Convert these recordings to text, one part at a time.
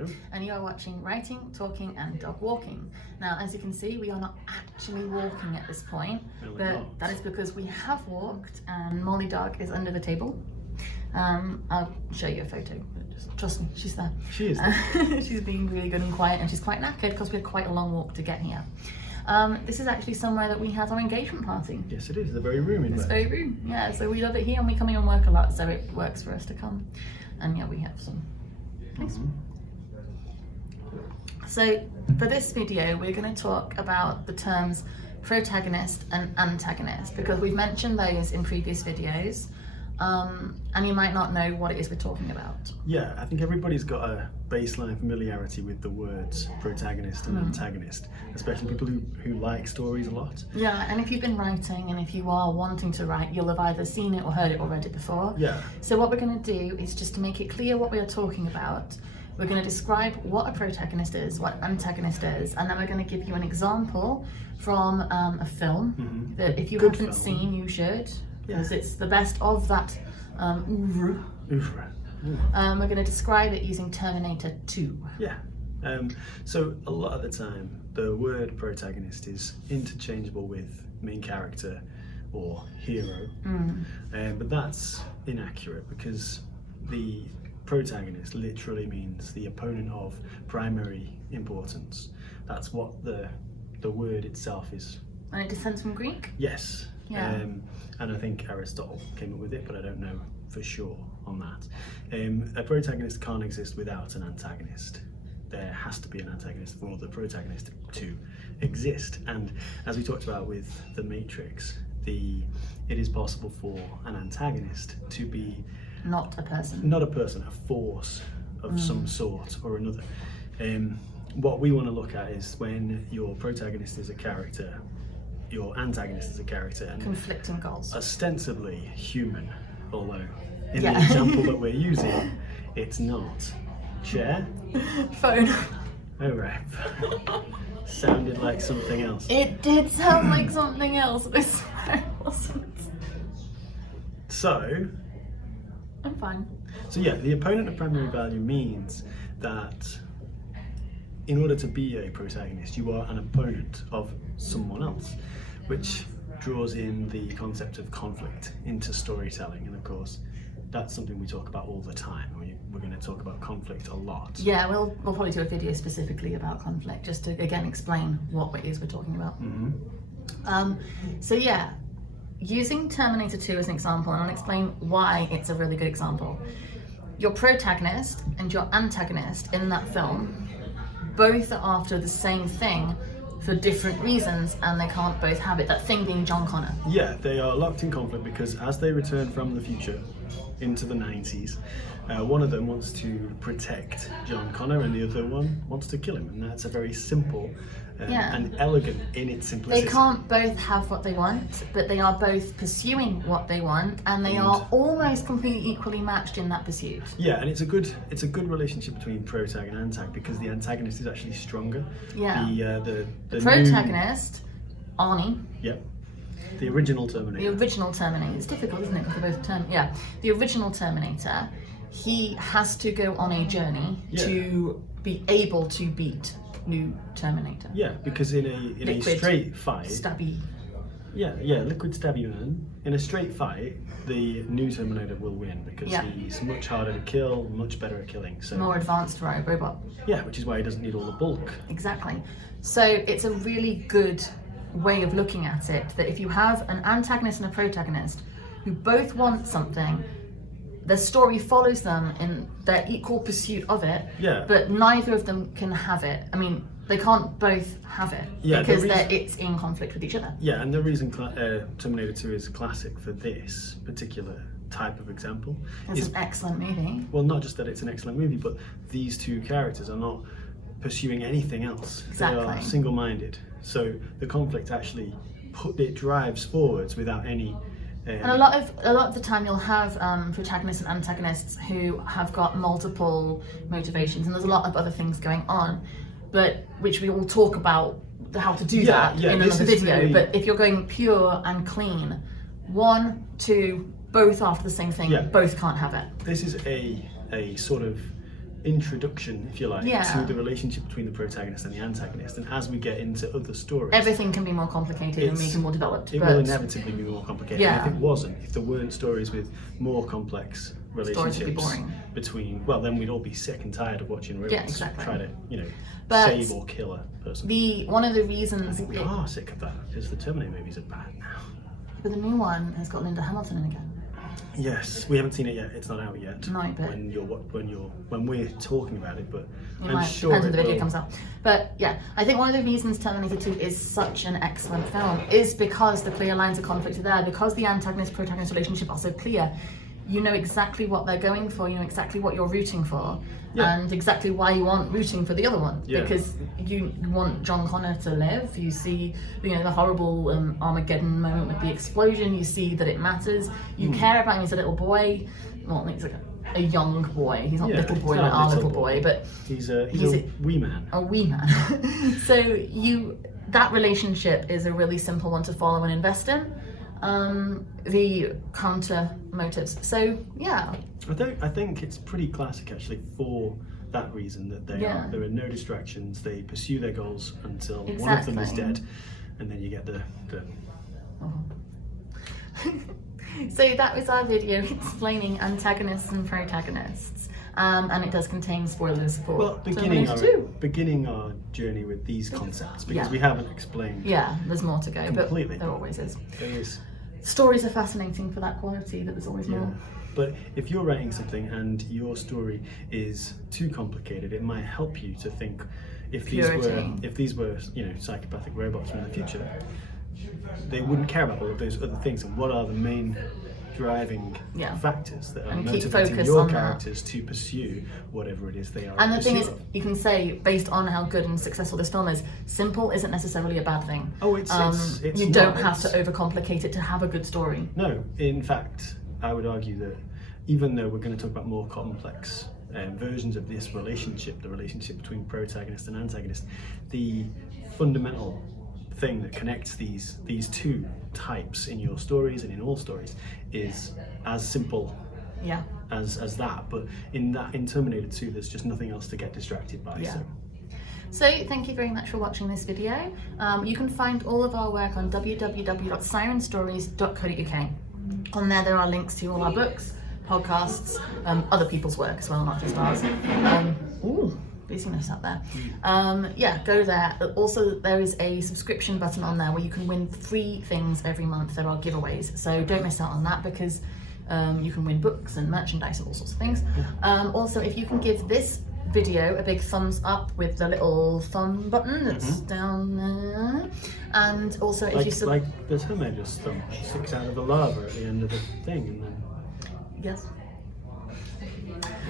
Hello. And you are watching Writing, Talking and Dog Walking. Now, as you can see, we are not actually walking at this point, No, we're but not. that is because we have walked and Molly Dog is under the table. I'll show you a photo, but just trust me, she's there. She is. She's being really good and quiet, and she's quite knackered because we had quite a long walk to get here. This is actually somewhere that we had our engagement party. Yes, it is. The very room in This there. very room, yeah, so we love it here and we come in and work a lot, so it works for us to come. And yeah, we have some place. So for this video, we're going to talk about the terms protagonist and antagonist, because we've mentioned those in previous videos, and you might not know what it is we're talking about. Yeah, I think everybody's got a baseline familiarity with the words protagonist and antagonist, especially people who like stories a lot. Yeah, and if you've been writing and if you are wanting to write, you'll have either seen it or heard it or read it before. Yeah. So what we're going to do is just to make it clear what we are talking about, we're going to describe what a protagonist is, what an antagonist is, and then we're going to give you an example from a film that if you Good haven't film. seen, you should, because it's the best of that oeuvre. We're going to describe it using Terminator 2. Yeah. So a lot of the time, the word protagonist is interchangeable with main character or hero, but that's inaccurate because the protagonist literally means the opponent of primary importance. That's what the word itself is. And it descends from Greek? Yes. Yeah. And I think Aristotle came up with it, but I don't know for sure on that. A protagonist can't exist without an antagonist. There has to be an antagonist for the protagonist to exist. And as we talked about with The Matrix, it is possible for an antagonist to be Not a person. not a person, a force of some sort or another. What we want to look at is when your protagonist is a character, your antagonist is a character, and Conflicting goals. ostensibly human, although in Yeah. the example that we're using, it's not. Chair? Phone. Oh right. Sounded like something else. It did sound like something else, but I swear it wasn't. So I'm fine. yeah, the opponent of primary value means that in order to be a protagonist, you are an opponent of someone else, which draws in the concept of conflict into storytelling. And of course, that's something we talk about all the time. We're going to talk about conflict a lot. Yeah, we'll probably do a video specifically about conflict, just to again explain what it is we're talking about. So yeah, using Terminator 2 as an example, and I'll explain why it's a really good example. Your protagonist and your antagonist in that film both are after the same thing for different reasons, and they can't both have it. That thing being John Connor. Yeah, they are locked in conflict because as they return from the future into the 90s, one of them wants to protect John Connor and the other one wants to kill him. And that's a very simple and elegant in its simplicity. They can't both have what they want, but they are both pursuing what they want, and they are almost completely equally matched in that pursuit. Yeah, and it's a good relationship between protag and antag because the antagonist is actually stronger. Yeah. The Protagonist, Arnie. Yep. The original Terminator. The original Terminator. It's difficult, isn't it? Because they're both the original Terminator. He has to go on a journey to be able to beat new Terminator. Yeah, because in a straight fight. Stabby. Yeah, liquid stabby man. In a straight fight, the new Terminator will win because he's much harder to kill, much better at killing. So More advanced robot. yeah, which is why he doesn't need all the bulk. Exactly. So it's a really good way of looking at it, that if you have an antagonist and a protagonist who both want something, the story follows them in their equal pursuit of it, but neither of them can have it. I mean, they can't both have it because it's in conflict with each other. Yeah, and the reason Terminator 2 is classic for this particular type of example It's an excellent movie. Well, not just that it's an excellent movie, but these two characters are not pursuing anything else. Exactly. They are single-minded. So the conflict actually drives forwards without any. And a lot of the time you'll have protagonists and antagonists who have got multiple motivations, and there's a lot of other things going on, but which we will talk about how to do that in another video. Really... But if you're going pure and clean, 1, 2, both after the same thing, both can't have it. This is a sort of introduction, if you like, Yeah. to the relationship between the protagonist and the antagonist. And as we get into other stories, Everything can be more complicated and make it more developed. it but will inevitably be more complicated. Yeah. And if it wasn't, if there weren't stories with more complex relationships Stories would be boring. between, well, then we'd all be sick and tired of watching robots exactly. try to, But save or kill a person. One of the I reasons, think we are sick of that because the Terminator movies are bad now. but the new one has got Linda Hamilton in again. Yes, we haven't seen it yet. It's not out yet. No, but when we're talking about it, but it I'm might sure depend when the it video will. comes out. But yeah, I think one of the reasons Terminator 2 is such an excellent film is because the clear lines of conflict are there, because the antagonist-protagonist relationship are so clear. You know exactly what they're going for, you know exactly what you're rooting for, and exactly why you want rooting for the other one. Yeah. Because you want John Connor to live, you see the horrible Armageddon moment with the explosion, you see that it matters, you care about him as a little boy, well, he's like a young boy, he's not little boy he's like not our little boy, but he's a wee man. a wee man. So that relationship is a really simple one to follow and invest in. The counter motives. So yeah, I think it's pretty classic actually for that reason, that there are no distractions. They pursue their goals until one of them is dead, and then you get the. So that was our video explaining antagonists and protagonists, and it does contain spoilers for Well, beginning our journey with these concepts, because we haven't explained. Yeah, there's more to go, completely. but there always is. There is. Stories are fascinating for that quality, but there's always more. But if you're writing something and your story is too complicated, it might help you to think if these were psychopathic robots from the future, they wouldn't care about all of those other things. And what are the main driving factors that are motivating your characters to pursue whatever it is they are. And the thing is, you can say, based on how good and successful this film is, simple isn't necessarily a bad thing. Oh, it's you don't have to overcomplicate it to have a good story. No, in fact, I would argue that even though we're going to talk about more complex versions of this relationship, the relationship between protagonist and antagonist, the fundamental thing that connects these two types in your stories and in all stories is as simple as that. But in Terminator 2, there's just nothing else to get distracted by. So thank you very much for watching this video. You can find all of our work on www.sirenstories.co.uk. On there are links to all our books, podcasts, other people's work as well, not just ours. Busyness out there. Go there. Also, there is a subscription button on there where you can win 3 things every month. There are giveaways, so don't miss out on that, because you can win books and merchandise and all sorts of things. Also, if you can give this video a big thumbs up with the little thumb button that's down there, and also if you like the Terminator's thumb sticks out of the lava at the end of the thing, and then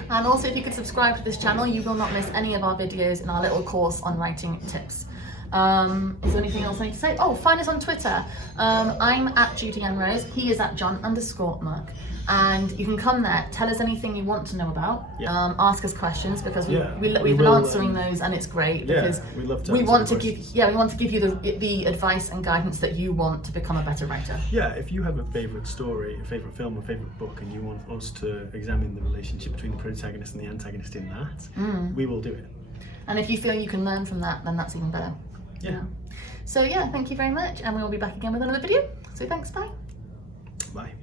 And also, if you could subscribe to this channel, you will not miss any of our videos in our little course on writing tips. Is there anything else I need to say? Oh, find us on Twitter. I'm at Judy Ann Rose. He is at John_Muck. And you can come there, tell us anything you want to know about, ask us questions, because we've been answering those, and it's great because we love to we want to give you the advice and guidance that you want to become a better writer. If you have a favourite story, a favourite film, a favourite book, and you want us to examine the relationship between the protagonist and the antagonist in that, we will do it. And if you feel you can learn from that, then that's even better. So thank you very much, and we will be back again with another video. So thanks, bye. Bye.